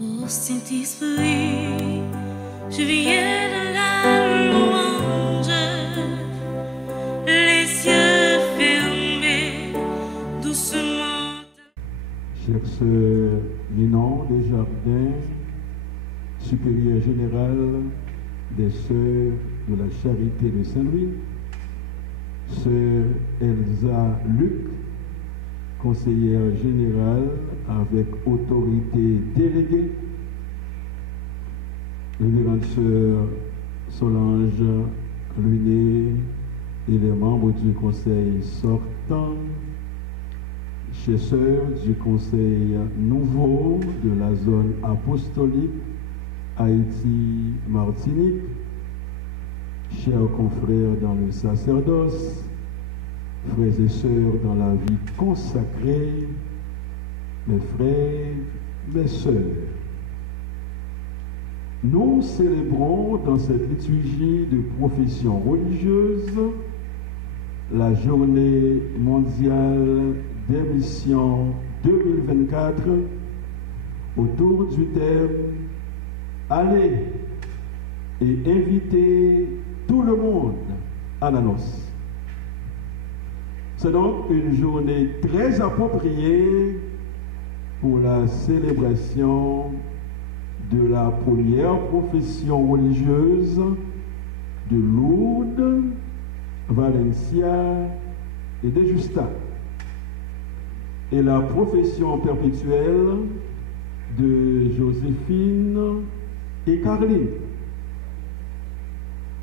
Ô Saint-Esprit, je viens de la louange, les yeux fermés, doucement. Chère sœur Ninon Desjardins, supérieure générale des sœurs de la Charité de Saint-Louis, sœur Elsa Luc, conseillère générale avec autorité déléguée, révérende sœur Solange Luné et les membres du conseil sortant, chers sœurs du conseil nouveau de la zone apostolique Haïti-Martinique, chers confrères dans le sacerdoce, frères et sœurs dans la vie consacrée, mes frères, mes sœurs. Nous célébrons dans cette liturgie de profession religieuse la journée mondiale des missions 2024 autour du thème « Allez et invitez tout le monde à la noce ». C'est donc une journée très appropriée pour la célébration de la première profession religieuse de Lourdes, Valencia et de Justa, et la profession perpétuelle de Joséphine et Caroline.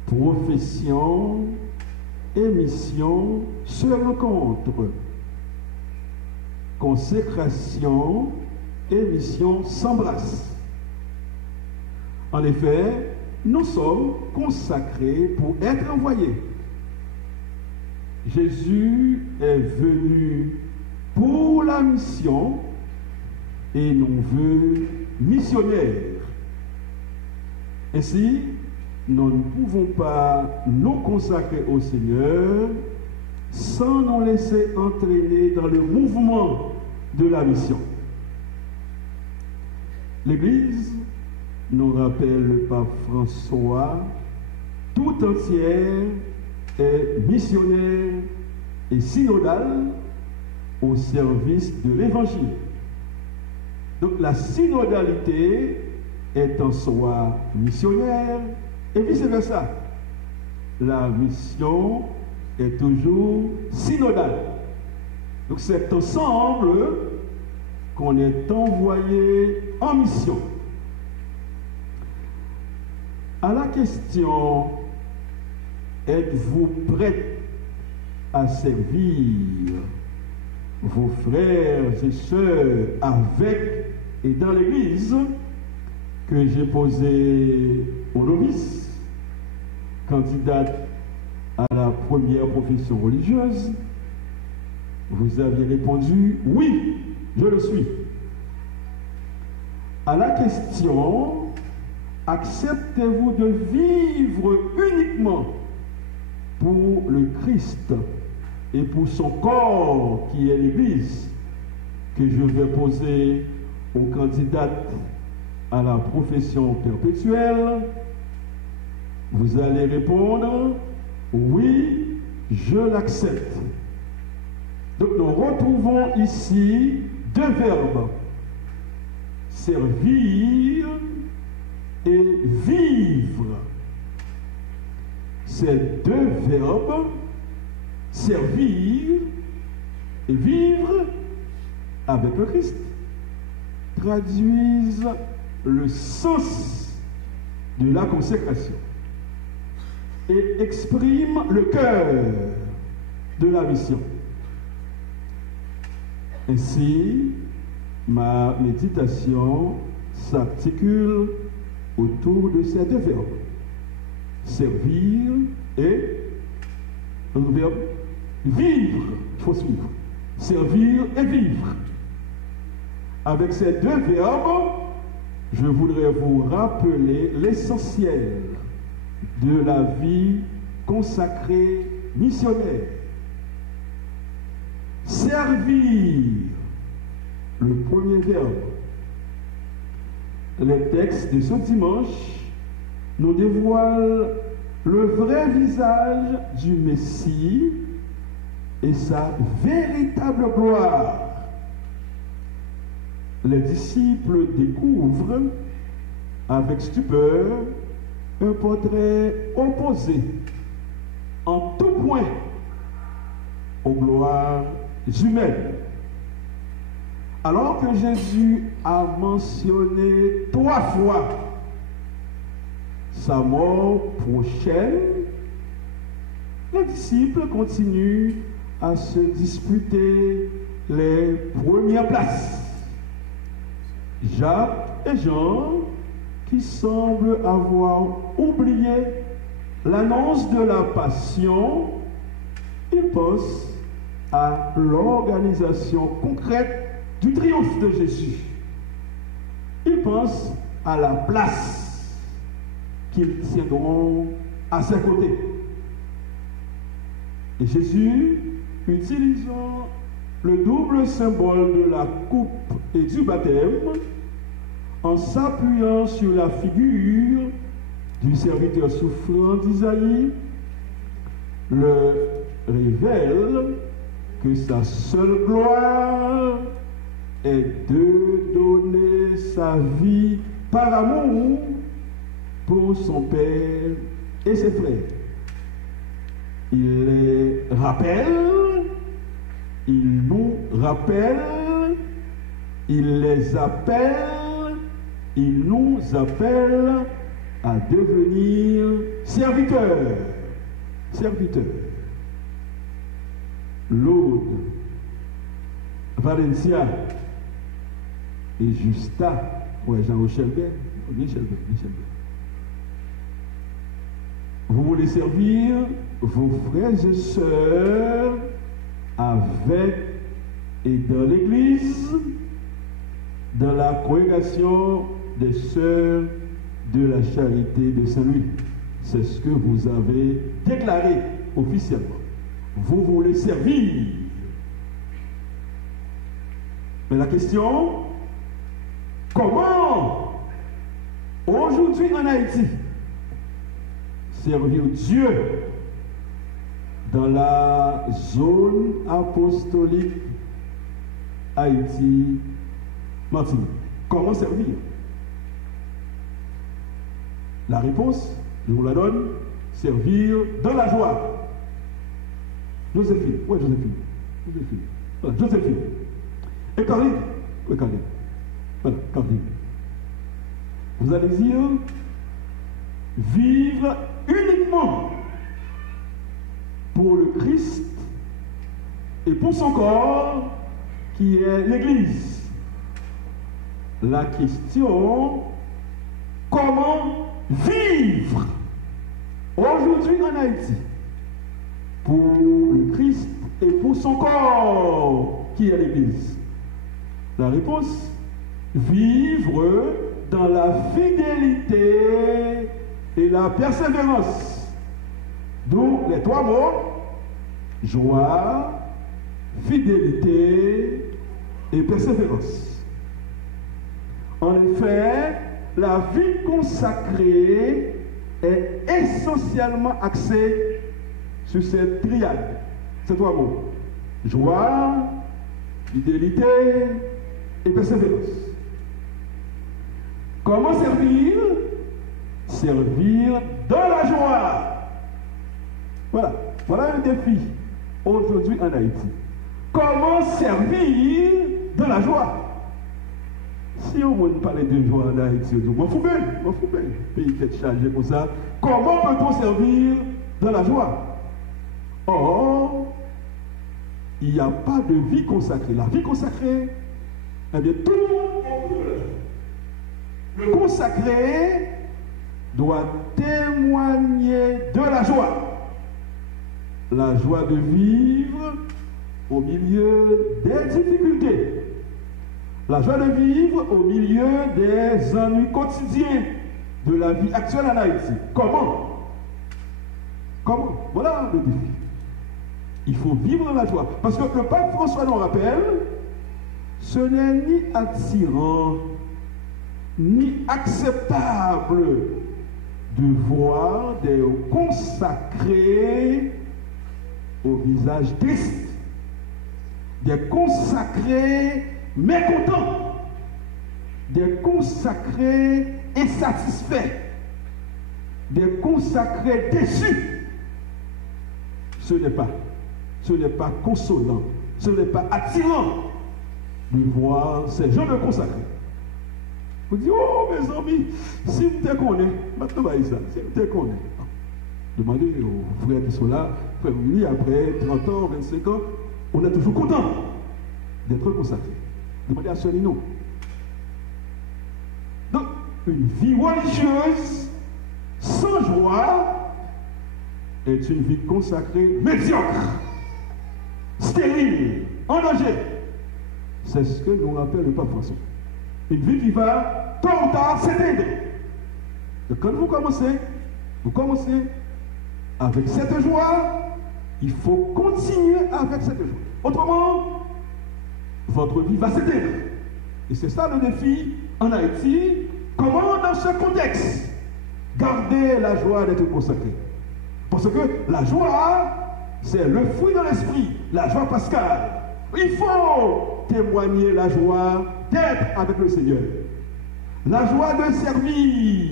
Profession et mission se rencontrent. Consécration et mission s'embrassent. En effet, nous sommes consacrés pour être envoyés. Jésus est venu pour la mission et nous veut missionnaires. Ainsi, nous ne pouvons pas nous consacrer au Seigneur sans nous laisser entraîner dans le mouvement de la mission. L'Église nous rappelle le pape François, tout entière est missionnaire et synodale au service de l'Évangile. Donc la synodalité est en soi missionnaire et vice-versa. La mission est toujours synodale. Donc c'est ensemble qu'on est envoyé en mission. À la question « Êtes-vous prêts à servir vos frères et sœurs avec et dans l'Église ?» que j'ai posée aux novices, candidate à la première profession religieuse, vous aviez répondu « Oui, je le suis ». À la question « Acceptez-vous de vivre uniquement pour le Christ et pour son corps qui est l'Église » que je vais poser aux candidates à la profession perpétuelle, vous allez répondre « Oui, je l'accepte ». Donc nous retrouvons ici deux verbes, servir et vivre. Ces deux verbes, servir et vivre avec le Christ, traduisent le sens de la consécration et expriment le cœur de la mission. Ainsi, ma méditation s'articule autour de ces deux verbes, servir et le verbe vivre. Il faut suivre. Servir et vivre. Avec ces deux verbes, je voudrais vous rappeler l'essentiel de la vie consacrée missionnaire. Servir, le premier verbe, les textes de ce dimanche nous dévoilent le vrai visage du Messie et sa véritable gloire. Les disciples découvrent avec stupeur un portrait opposé en tout point aux gloires humaines. Alors que Jésus a mentionné 3 fois sa mort prochaine, les disciples continuent à se disputer les premières places. Jacques et Jean, qui semblent avoir oublié l'annonce de la passion, ils pensent à l'organisation concrète du triomphe de Jésus. Ils pensent à la place qu'ils tiendront à ses côtés. Et Jésus, utilisant le double symbole de la coupe et du baptême, en s'appuyant sur la figure du serviteur souffrant d'Isaïe, le révèle que sa seule gloire est de donner sa vie par amour pour son Père et ses frères. Il les rappelle, il nous rappelle, il les appelle, il nous appelle à devenir serviteurs. Serviteurs. L'aude, Valencia et Justa, ouais, Jean-Rochelle, Michel. Vous voulez servir vos frères et sœurs avec et dans l'Église, dans la congrégation des sœurs de la charité de Saint-Louis. C'est ce que vous avez déclaré officiellement. Vous voulez servir. Mais la question, comment aujourd'hui en Haïti servir Dieu dans la zone apostolique Haïti-Martinique? Comment servir? La réponse, je vous la donne, servir dans la joie. Joséphine, ouais, Joséphine. Voilà, Joséphine. Et Caroline, oui, Caroline. Voilà, Caroline. Vous allez dire, vivre uniquement pour le Christ et pour son corps qui est l'Église. La question, comment vivre aujourd'hui en Haïti pour le Christ et pour son corps qui est l'Église? La réponse, vivre dans la fidélité et la persévérance. D'où les 3 mots, joie, fidélité et persévérance. En effet, la vie consacrée est essentiellement axée sur cette triade, ces 3 mots. Joie, fidélité et persévérance. Comment servir? Servir dans la joie. Voilà un défi aujourd'hui en Haïti. Comment servir dans la joie? Si on veut parler de joie en Haïti, on m'en fout bien. Pays tête chargé pour ça. Comment peut-on servir dans la joie? Or, il n'y a pas de vie consacrée. La vie consacrée, eh bien, tout le consacré doit témoigner de la joie. La joie de vivre au milieu des difficultés. La joie de vivre au milieu des ennuis quotidiens de la vie actuelle en Haïti. Comment? Voilà le défi. Il faut vivre dans la joie. Parce que le pape François nous rappelle, ce n'est ni attirant, ni acceptable de voir des consacrés au visage triste, des consacrés mécontents, des consacrés insatisfaits, des consacrés déçus. Ce n'est pas consolant, ce n'est pas attirant de voir ces gens de consacrés. Vous dites, oh mes amis, si vous te connaissez, maintenant va ça, si vous te connaissez. Demandez aux frères qui sont là, frère Willy, après 30 ans, 25 ans, on est toujours content d'être consacré. Demandez à Sœur Lino. Donc, une vie religieuse sans joie est une vie consacrée médiocre, stérile, en danger. C'est ce que nous rappelle le pape François. Une vie qui va tôt ou tard s'éteindre. Donc quand vous commencez avec cette joie, il faut continuer avec cette joie. Autrement, votre vie va s'éteindre. Et c'est ça le défi en Haïti. Comment dans ce contexte garder la joie d'être consacré? Parce que la joie, c'est le fruit de l'esprit, la joie pascale. Il faut témoigner la joie d'être avec le Seigneur, la joie de servir,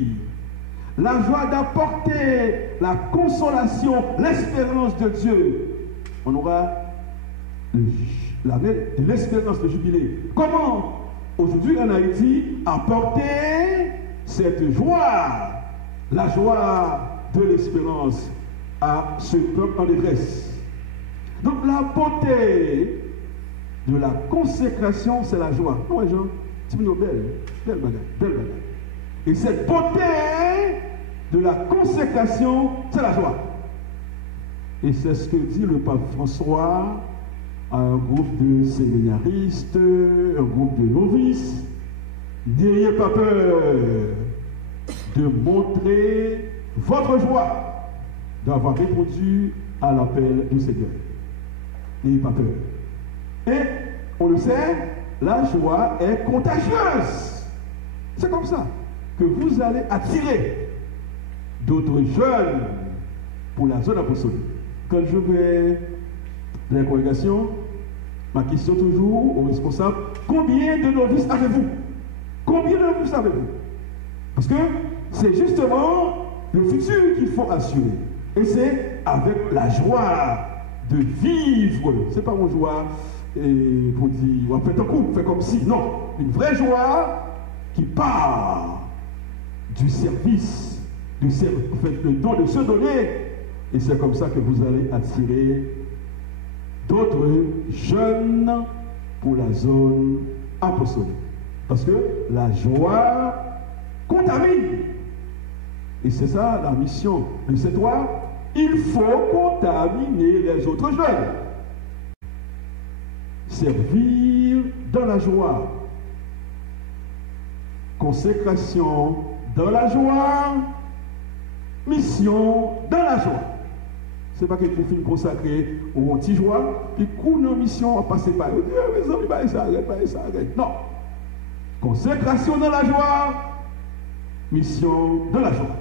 la joie d'apporter la consolation, l'espérance de Dieu. On aura l'espérance de jubilé. Comment aujourd'hui en Haïti apporter cette joie, la joie de l'espérance à ce peuple en détresse? Donc la beauté de la consécration, c'est la joie. Non, Jean, c'est une belle bagaille. Et cette beauté de la consécration, c'est la joie. Et c'est ce que dit le pape François à un groupe de séminaristes, un groupe de novices. N'ayez pas peur de montrer votre joie d'avoir répondu à l'appel du Seigneur. N'ayez pas peur. Et, on le sait, la joie est contagieuse. C'est comme ça que vous allez attirer d'autres jeunes pour la zone apostolique. Quand je vais dans la congrégation, ma question toujours aux responsables, combien de novices avez-vous? Combien de novices avez-vous? Parce que c'est justement le futur qu'il faut assurer. Et c'est avec la joie de vivre. C'est pas une joie et pour dire, on fait un coup, fait comme si. Non, une vraie joie qui part du service, le don de se donner. Et c'est comme ça que vous allez attirer d'autres jeunes pour la zone apostolique. Parce que la joie contamine. Et c'est ça la mission de cette loi. Il faut contaminer les autres jeunes. Servir dans la joie. Consécration dans la joie. Mission dans la joie. C'est pas que pour finir consacré ou anti joie, puis qu'on a mission à passer par eux. Mes amis, ça arrête. Non. Consécration dans la joie. Mission dans la joie.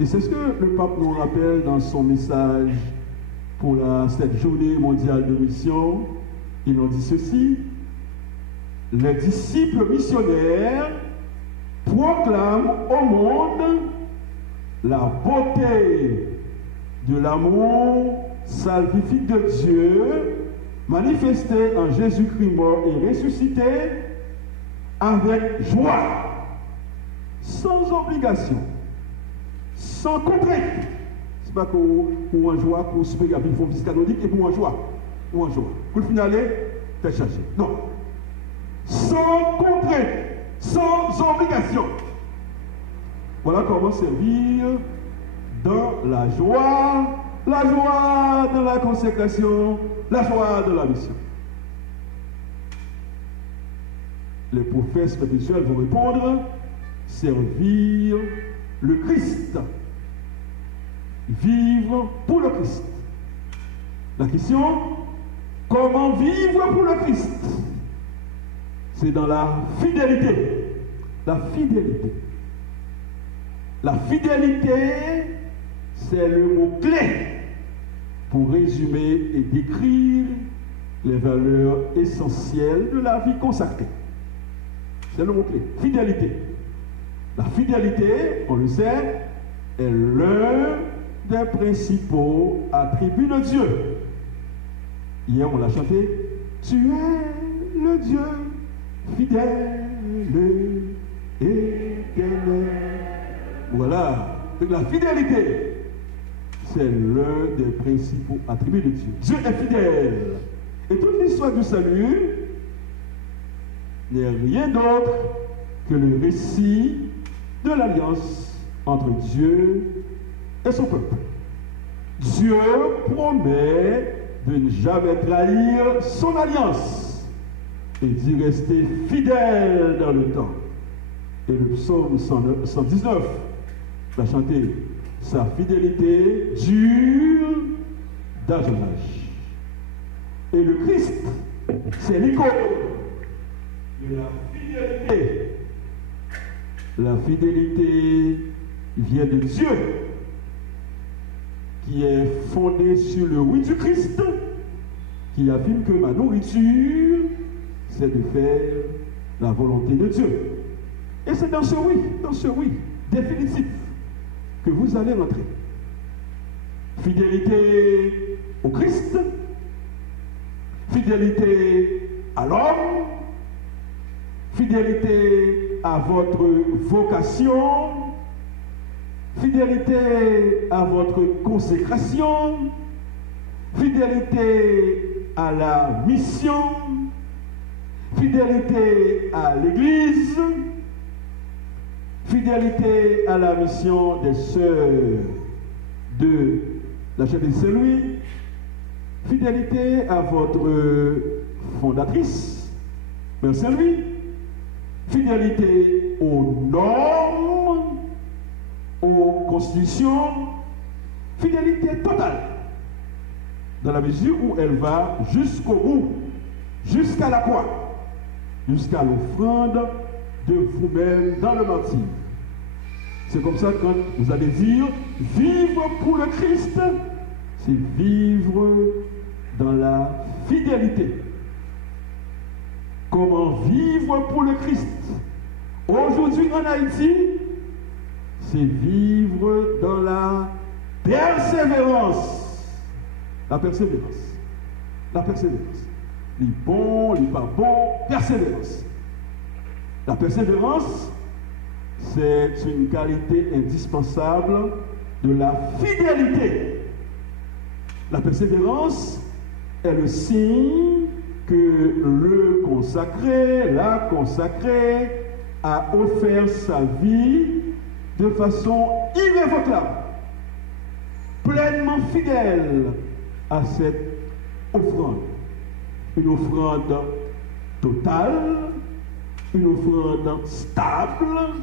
Et c'est ce que le pape nous rappelle dans son message pour cette journée mondiale de mission. Il nous dit ceci: les disciples missionnaires proclament au monde la beauté de l'amour salvifique de Dieu manifesté en Jésus-Christ mort et ressuscité avec joie, sans obligation, sans contrainte. C'est pas pour en joie, pour super ils font visite canonique et pour en joie. Pour le final, faire chercher. Non. Sans contrainte, sans obligation. Voilà comment servir dans la joie de la consécration, la joie de la mission. Les prophètes spirituels vont répondre: servir le Christ. Vivre pour le Christ. La question: comment vivre pour le Christ? C'est dans la fidélité, La fidélité. La fidélité, c'est le mot-clé pour résumer et décrire les valeurs essentielles de la vie consacrée. C'est le mot-clé. Fidélité. La fidélité, on le sait, est l'un des principaux attributs de Dieu. Hier, on l'a chanté. Tu es le Dieu fidèle et éternel. Voilà. Donc la fidélité, c'est l'un des principaux attributs de Dieu. Dieu est fidèle. Et toute l'histoire du salut n'est rien d'autre que le récit de l'alliance entre Dieu et son peuple. Dieu promet de ne jamais trahir son alliance et d'y rester fidèle dans le temps. Et le psaume 119 va chanter « Sa fidélité dure d'âge en âge ». Et le Christ, c'est l'icône de la fidélité. La fidélité vient de Dieu, qui est fondée sur le oui du Christ, qui affirme que ma nourriture, c'est de faire la volonté de Dieu. Et c'est dans ce oui définitif, que vous allez rentrer. Fidélité au Christ, fidélité à l'homme, fidélité à votre vocation, fidélité à votre consécration, fidélité à la mission, fidélité à l'Église, fidélité à la mission des sœurs de la chaîne de Saint-Louis, fidélité à votre fondatrice, Mère Saint-Louis, fidélité aux normes, aux constitutions, fidélité totale, dans la mesure où elle va jusqu'au bout, jusqu'à la croix, jusqu'à l'offrande de vous-même dans le martyre. C'est comme ça que quand vous allez dire vivre pour le Christ, c'est vivre dans la fidélité. Comment vivre pour le Christ aujourd'hui en Haïti, c'est vivre dans la persévérance. La persévérance. La persévérance. Les bons, les pas bons, persévérance. La persévérance, c'est une qualité indispensable de la fidélité. La persévérance est le signe que le consacré, la consacrée, a offert sa vie de façon irrévocable, pleinement fidèle à cette offrande. Une offrande totale, une offrande stable,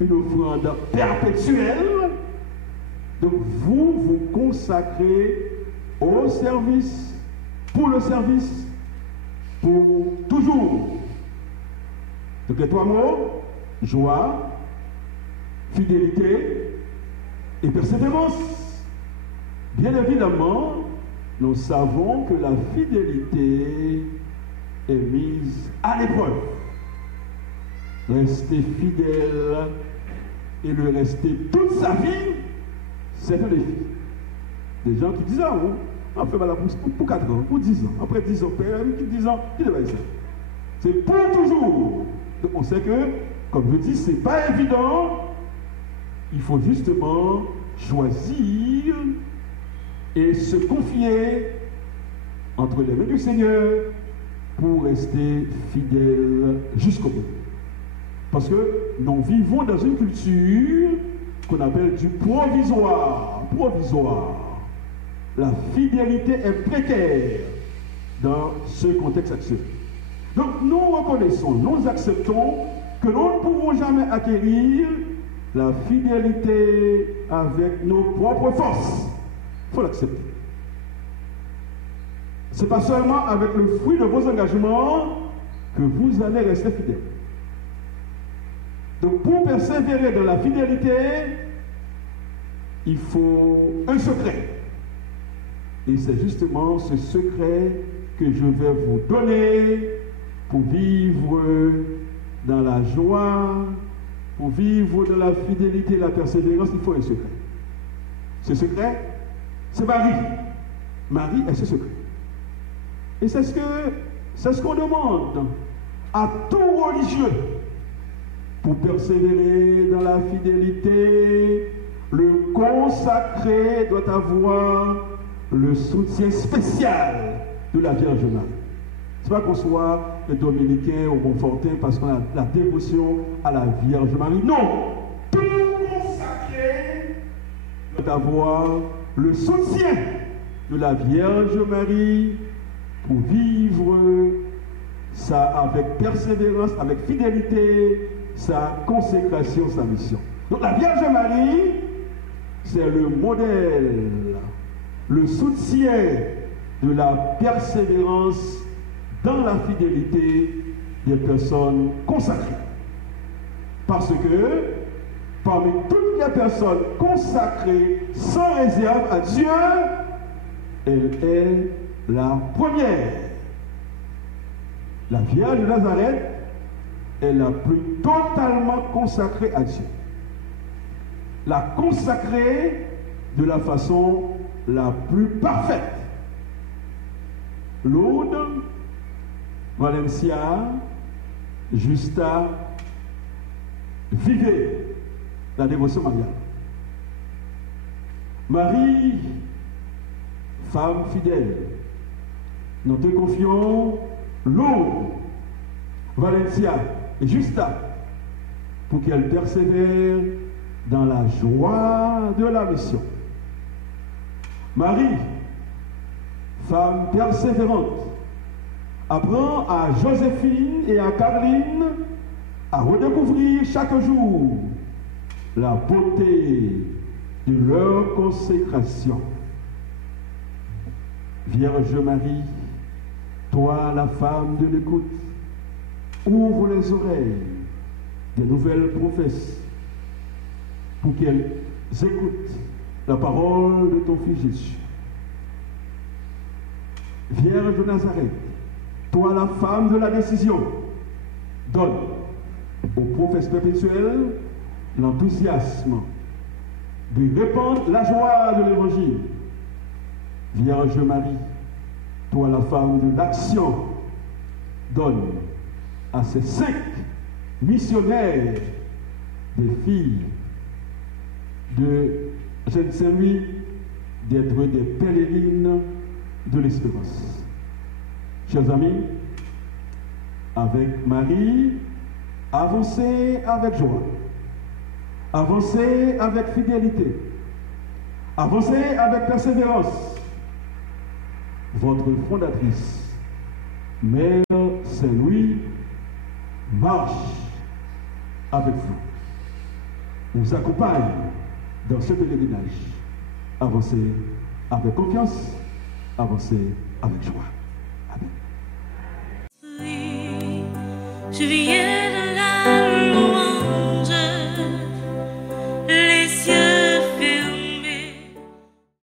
une offrande perpétuelle. Donc vous vous consacrez au service, pour le service, pour toujours. Donc les trois mots, joie, fidélité et persévérance. Bien évidemment, nous savons que la fidélité est mise à l'épreuve. Rester fidèle et le rester toute sa vie, c'est un défi. Des gens qui disent, ah bon, on fait mal pour 4 ans, pour 10 ans, après 10 ans, qui 10 ans, qui devrait ça. C'est pour toujours. Donc on sait que, comme je dis, c'est pas évident. Il faut justement choisir et se confier entre les mains du Seigneur pour rester fidèle jusqu'au bout. Parce que nous vivons dans une culture qu'on appelle du provisoire. Provisoire. La fidélité est précaire dans ce contexte actuel. Donc nous reconnaissons, nous acceptons que nous ne pouvons jamais acquérir la fidélité avec nos propres forces. Il faut l'accepter. Ce n'est pas seulement avec le fruit de vos engagements que vous allez rester fidèle. Donc pour persévérer dans la fidélité, il faut un secret. Et c'est justement ce secret que je vais vous donner pour vivre dans la joie, pour vivre dans la fidélité, la persévérance. Il faut un secret. Ce secret, c'est Marie. Marie est ce secret. Et c'est ce qu'on demande à tout religieux pour persévérer dans la fidélité. Le consacré doit avoir le soutien spécial de la Vierge Marie. Ce n'est pas qu'on soit dominicain ou confortin parce qu'on a la dévotion à la Vierge Marie. Non! Tout consacré doit avoir le soutien de la Vierge Marie pour vivre ça avec persévérance, avec fidélité, sa consécration, sa mission. Donc la Vierge Marie, c'est le modèle, le soutien de la persévérance dans la fidélité des personnes consacrées. Parce que parmi toutes les personnes consacrées sans réserve à Dieu, elle est la première. La Vierge de Nazareth est la plus totalement consacrée à Dieu. La consacrée de la façon la plus parfaite. Lourdes, Valencia, Justa, vivez la dévotion mariale. Marie, femme fidèle, nous te confions Lourdes, Valencia et Justa pour qu'elle persévère dans la joie de la mission. Marie, femme persévérante, apprend à Joséphine et à Caroline à redécouvrir chaque jour la beauté de leur consécration. Vierge Marie, toi la femme de l'écoute, ouvre les oreilles des nouvelles professes pour qu'elles écoutent la parole de ton Fils Jésus. Vierge de Nazareth, toi la femme de la décision, donne aux prophètes perpétuels l'enthousiasme de répandre la joie de l'Évangile. Vierge Marie, toi la femme de l'action, donne à ces 5 missionnaires des filles de Jeune Saint-Louis d'être des pèlerines de l'espérance. Chers amis, avec Marie, avancez avec joie, avancez avec fidélité, avancez avec persévérance. Votre fondatrice, Mère Saint-Louis, marche avec vous, vous accompagne dans ce pèlerinage. Avancez avec confiance, avancez avec joie. Amen. Je viens